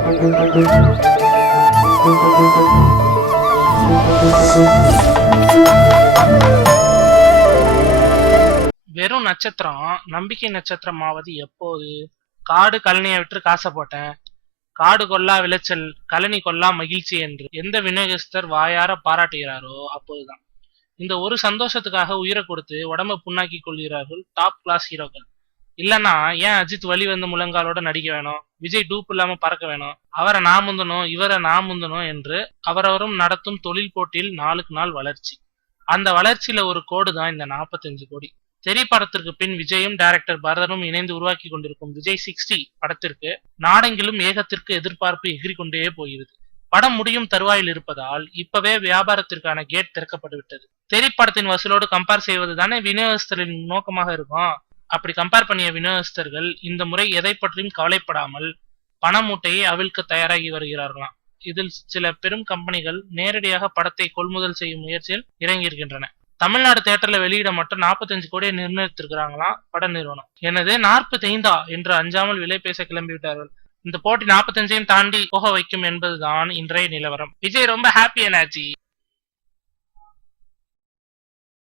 வெறும் நட்சத்திரம் நம்பிக்கை நட்சத்திரம் ஆவது எப்போது? காடு கழனியை விட்டு காசை போட்டேன், காடு கொல்லா விளைச்சல் கழனி கொல்லா மகிழ்ச்சி என்று எந்த விநியோகஸ்தர் வாயார பாராட்டுகிறாரோ அப்போதுதான். இந்த ஒரு சந்தோஷத்துக்காக உயிரை கொடுத்து உடம்ப புண்ணாக்கி கொள்கிறார்கள் டாப் கிளாஸ் ஹீரோக்கள். இல்லன்னா ஏன் அஜித் வழி வந்து முழங்காலோட நடிக்க வேணும், விஜய் டூப் இல்லாம பறக்க வேணும், அவரை நான் முந்தணும் இவரை நான் முந்தணும் என்று அவரவரும் நடத்தும் தொழில் போட்டியில் நாளுக்கு நாள் வளர்ச்சி. அந்த வளர்ச்சியில ஒரு கோடு தான் இந்த 45 கோடி. தெரி படத்திற்கு பின் விஜயும் டைரக்டர் பரதனும் இணைந்து உருவாக்கி கொண்டிருக்கும் விஜய் 60 படத்திற்கு நாடெங்கிலும் ஏகத்திற்கு எதிர்பார்ப்பு எகிரி கொண்டே போகிறது. படம் முடியும் தருவாயில் இருப்பதால் இப்பவே வியாபாரத்திற்கான கேட் திறக்கப்பட்டு விட்டது. தெரி படத்தின் வசூலோடு கம்பேர் செய்வது தானே விநியோகஸ்தரின் நோக்கமாக இருக்கும். அப்படி கம்பேர் பண்ணிய விநியோகஸ்தர்கள் இந்த முறை எதை பற்றியும் கவலைப்படாமல் பண மூட்டையை அவிழ்க்க தயாராகி வருகிறார்களாம். இதில் சில பெரும் கம்பெனிகள் நேரடியாக படத்தை கொள்முதல் செய்யும் முயற்சியில் இறங்கியிருக்கின்றன. தமிழ்நாடு தியேட்டர்ல வெளியிட மட்டும் 45 கோடியை நிர்ணயித்திருக்கிறாங்களாம் பட நிறுவனம். எனது 45 என்று அஞ்சாமல் விலை பேச கிளம்பி விட்டார்கள். இந்த போட்டி 45ஐயும் தாண்டி போக வைக்கும் என்பதுதான் இன்றைய நிலவரம். விஜய் ரொம்ப ஹாப்பி என்னாச்சு.